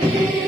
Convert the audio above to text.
Thank you.